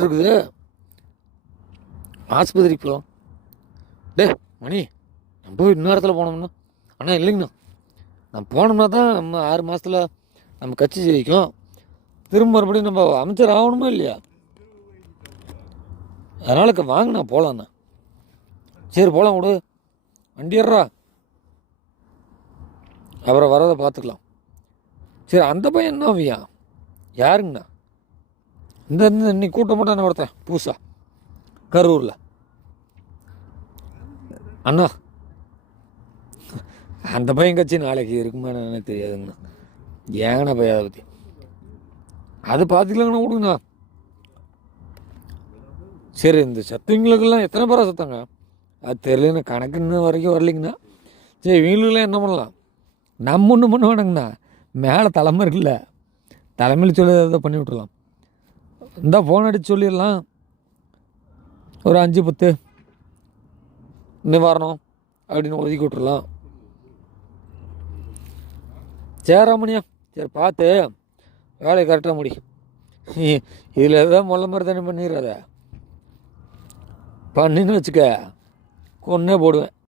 இருக்குது. ஆஸ்பத்திரிக்கு போகலாம். டே மணி, நம்ம போய் இன்னொருத்தில் போனோம்னா, அண்ணா இல்லைங்கண்ணா, நான் போனோம்னா தான் நம்ம 6 மாதத்தில் நம்ம கட்சி ஜெயிக்கும். திரும்ப மறுபடியும் நம்ம அமைச்சர் ஆகணுமா இல்லையா? அதனால் வாங்கண்ணா போகலாண்ணா. சரி போகலாம் விடு, வண்டிடுறா, அப்புறம் வரதை பார்த்துக்கலாம். சரி அந்த பையன் என்ன ஆவியா? யாருங்கண்ணா? இந்த இன்னைக்கு கூட்ட மாட்டானே ஒருத்தன் பூசா கரூரில். அண்ணா அந்த பையன் கட்சி நாளைக்கு இருக்குமா எனக்கு தெரியாதுங்கண்ணா. ஏங்கண்ணா பையன் அதை பற்றி அது பார்த்துக்கலாங்கண்ணா, விடுங்கண்ணா. சரி இந்த சத்துவங்களுக்கெல்லாம் எத்தனை பேரா சத்தாங்க அது தெரியலண்ணா, கணக்கு இன்னும் வரைக்கும் வரலைங்கண்ணா. சரி இவங்களுக்கெல்லாம் என்ன பண்ணலாம்? நம்ம ஒன்று பண்ண வேணுங்கண்ணா, மேலே தலைமை இருக்குல்ல, தலைமையில் சொல்லி அதை பண்ணி விட்டுடலாம். இந்த ஃபோன் அடித்து சொல்லிடலாம், ஒரு 5-10 நிவாரணம் அப்படின்னு ஒதுக்கி விட்டுறலாம். சேராமணியா, சரி பார்த்து வேலையை கரெக்டாக முடி. இதில் எதாவது முள்ள மாதிரி தானே பண்ணிடுறத பண்ணின்னு வச்சுக்க, கொன்னே போடுவேன்.